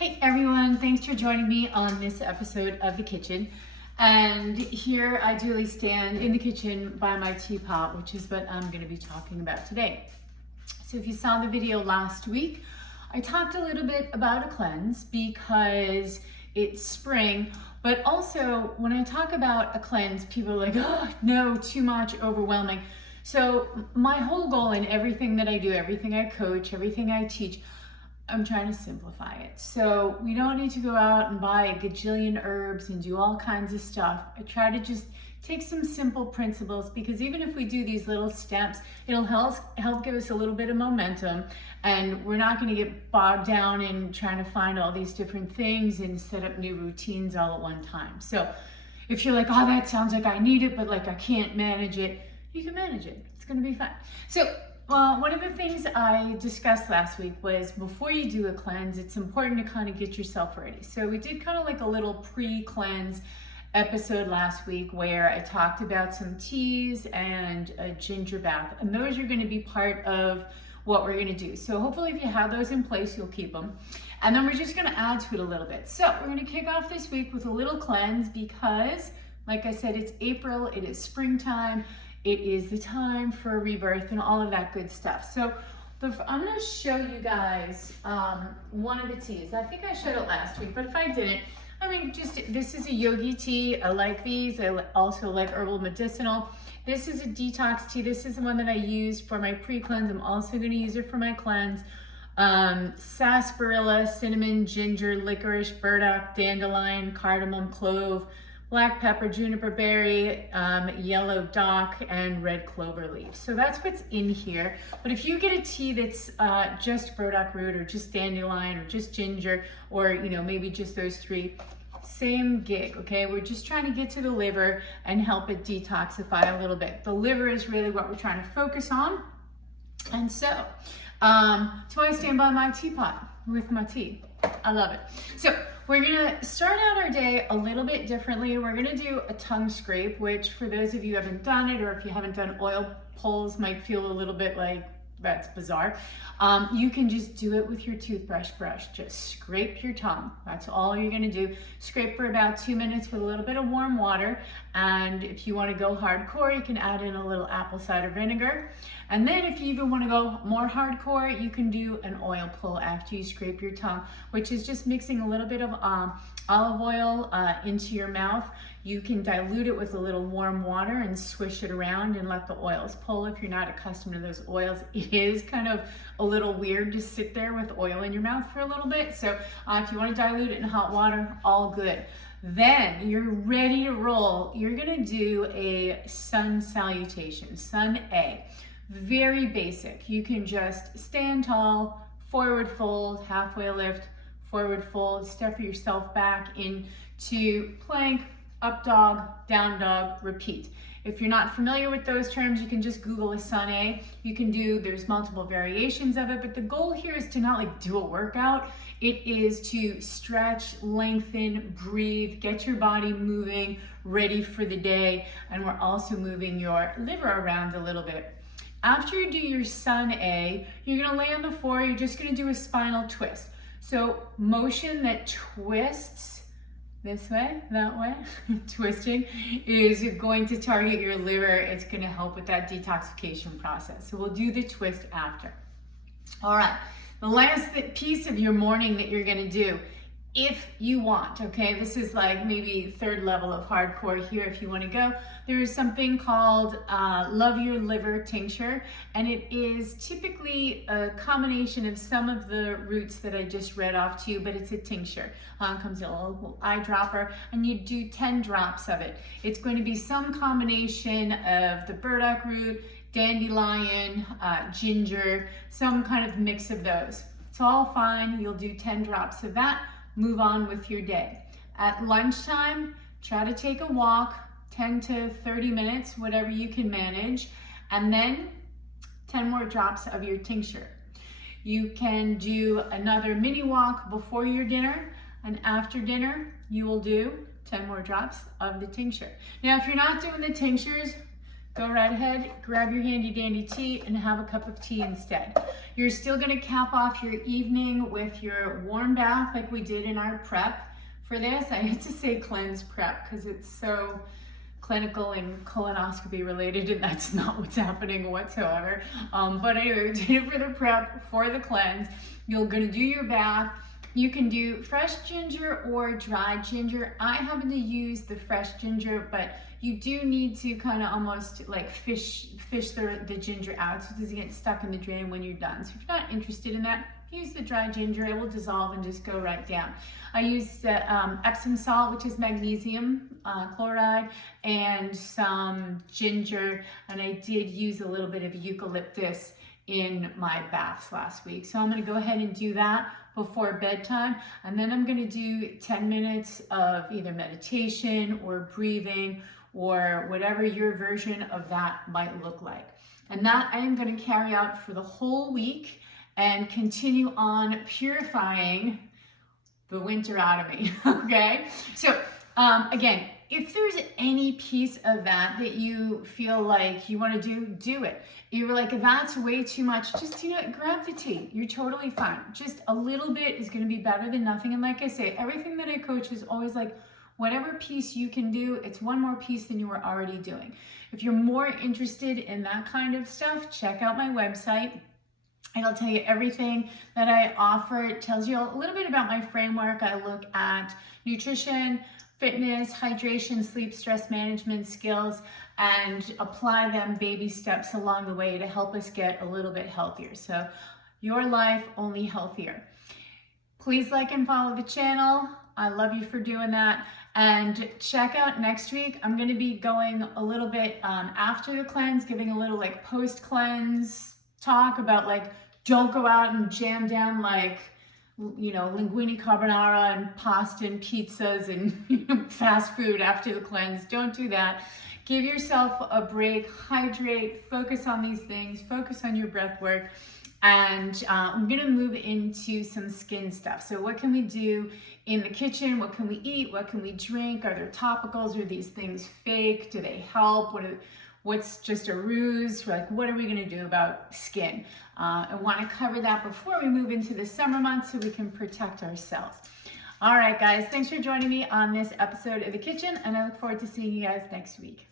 Hey everyone, thanks for joining me on this episode of The Kitchen. And here I duly stand in the kitchen by my teapot, which is what I'm going to be talking about today. So if you saw the video last week, I talked a little bit about a cleanse because it's spring, but also when I talk about a cleanse, people are like, oh no, too much, overwhelming. So my whole goal in everything that I do, everything I coach, everything I teach, I'm trying to simplify it. So we don't need to go out and buy a gajillion herbs and do all kinds of stuff. I try to just take some simple principles, because even if we do these little steps, it'll help give us a little bit of momentum, and we're not going to get bogged down in trying to find all these different things and set up new routines all at one time. So if you're like, oh, that sounds like I need it, but like I can't manage it, you can manage it. It's going to be fine. So one of the things I discussed last week was before you do a cleanse, it's important to kind of get yourself ready. So we did kind of like a little pre-cleanse episode last week where I talked about some teas and a ginger bath, and those are going to be part of what we're going to do. So hopefully if you have those in place, you'll keep them. And then we're just going to add to it a little bit. So we're going to kick off this week with a little cleanse because, like I said, it's April, it is springtime. It is the time for rebirth and all of that good stuff. So I'm going to show you guys one of the teas. I think I showed it last week, but if I didn't, this is a yogi tea. I like these. I also like herbal medicinal. This is a detox tea. This is the one that I used for my pre-cleanse. I'm also going to use it for my cleanse. Sarsaparilla, cinnamon, ginger, licorice, burdock, dandelion, cardamom, clove, black pepper, juniper berry, yellow dock, and red clover leaves. So that's what's in here. But if you get a tea that's just burdock root or just dandelion or just ginger, or maybe just those three, same gig, okay? We're just trying to get to the liver and help it detoxify a little bit. The liver is really what we're trying to focus on. And so I stand by my teapot with my tea. I love it. So we're gonna start out our day a little bit differently. We're gonna do a tongue scrape, which for those of you who haven't done it, or if you haven't done oil pulls, might feel a little bit like that's bizarre. You can just do it with your toothbrush brush. Just scrape your tongue. That's all you're gonna do. Scrape for about 2 minutes with a little bit of warm water. And if you wanna go hardcore, you can add in a little apple cider vinegar. And then if you even wanna go more hardcore, you can do an oil pull after you scrape your tongue, which is just mixing a little bit of olive oil into your mouth. You can dilute it with a little warm water and swish it around and let the oils pull. If you're not accustomed to those oils, it is kind of a little weird to sit there with oil in your mouth for a little bit. So if you want to dilute it in hot water, all good. Then you're ready to roll. You're gonna do a sun salutation, sun A. Very basic. You can just stand tall, forward fold, halfway lift, forward fold, step yourself back into plank, up dog, down dog, repeat. If you're not familiar with those terms, you can just Google a sun A. There's multiple variations of it, but the goal here is to not like do a workout. It is to stretch, lengthen, breathe, get your body moving, ready for the day. And we're also moving your liver around a little bit. After you do your sun A, you're gonna lay on the floor. You're just gonna do a spinal twist. So motion that twists this way, that way, twisting is going to target your liver. It's going to help with that detoxification process. So we'll do the twist after. All right, the last piece of your morning that you're going to do, if you want, okay, this is like maybe third level of hardcore here if you want to go. There is something called Love Your Liver tincture, and it is typically a combination of some of the roots that I just read off to you, but it's a tincture. Comes in a little eyedropper, and you do 10 drops of it. It's going to be some combination of the burdock root, dandelion, ginger, some kind of mix of those. It's all fine. You'll do 10 drops of that. Move on with your day. At lunchtime, try to take a walk, 10 to 30 minutes, whatever you can manage, and then 10 more drops of your tincture. You can do another mini walk before your dinner, and after dinner, you will do 10 more drops of the tincture. Now, if you're not doing the tinctures, go right ahead, grab your handy dandy tea and have a cup of tea instead. You're still gonna cap off your evening with your warm bath like we did in our prep for this. I hate to say cleanse prep because it's so clinical and colonoscopy related, and that's not what's happening whatsoever. But anyway, we did it for the prep, for the cleanse. You're gonna do your bath. You can do fresh ginger or dried ginger. I happen to use the fresh ginger, but you do need to kind of almost like fish the ginger out so it doesn't get stuck in the drain when you're done. So if you're not interested in that, use the dry ginger. It will dissolve and just go right down. I used Epsom salt, which is magnesium chloride, and some ginger, and I did use a little bit of eucalyptus in my baths last week. So I'm gonna go ahead and do that before bedtime, and then I'm gonna do 10 minutes of either meditation or breathing or whatever your version of that might look like. And that I am gonna carry out for the whole week and continue on purifying the winter out of me, okay? So again, if there's any piece of that you feel like you want to do it. You're like, that's way too much, just, grab the tea. You're totally fine. Just a little bit is going to be better than nothing. And like I say, everything that I coach is always like, whatever piece you can do, it's one more piece than you were already doing. If you're more interested in that kind of stuff, check out my website. It'll tell you everything that I offer. It tells you a little bit about my framework. I look at nutrition, fitness, hydration, sleep, stress management skills, and apply them baby steps along the way to help us get a little bit healthier. So your life only healthier. Please like and follow the channel. I love you for doing that. And check out next week. I'm going to be going a little bit after the cleanse, giving a little like post-cleanse talk about like, don't go out and jam down like, linguine carbonara and pasta and pizzas and fast food after the cleanse. Don't do that. Give yourself a break, hydrate, focus on these things, focus on your breath work. And I'm gonna move into some skin stuff. So what can we do in the kitchen? What can we eat? What can we drink? Are there topicals? Are these things fake? Do they help? What's just a ruse? Like, what are we gonna do about skin? I wanna cover that before we move into the summer months so we can protect ourselves. All right, guys, thanks for joining me on this episode of The Kitchen, and I look forward to seeing you guys next week.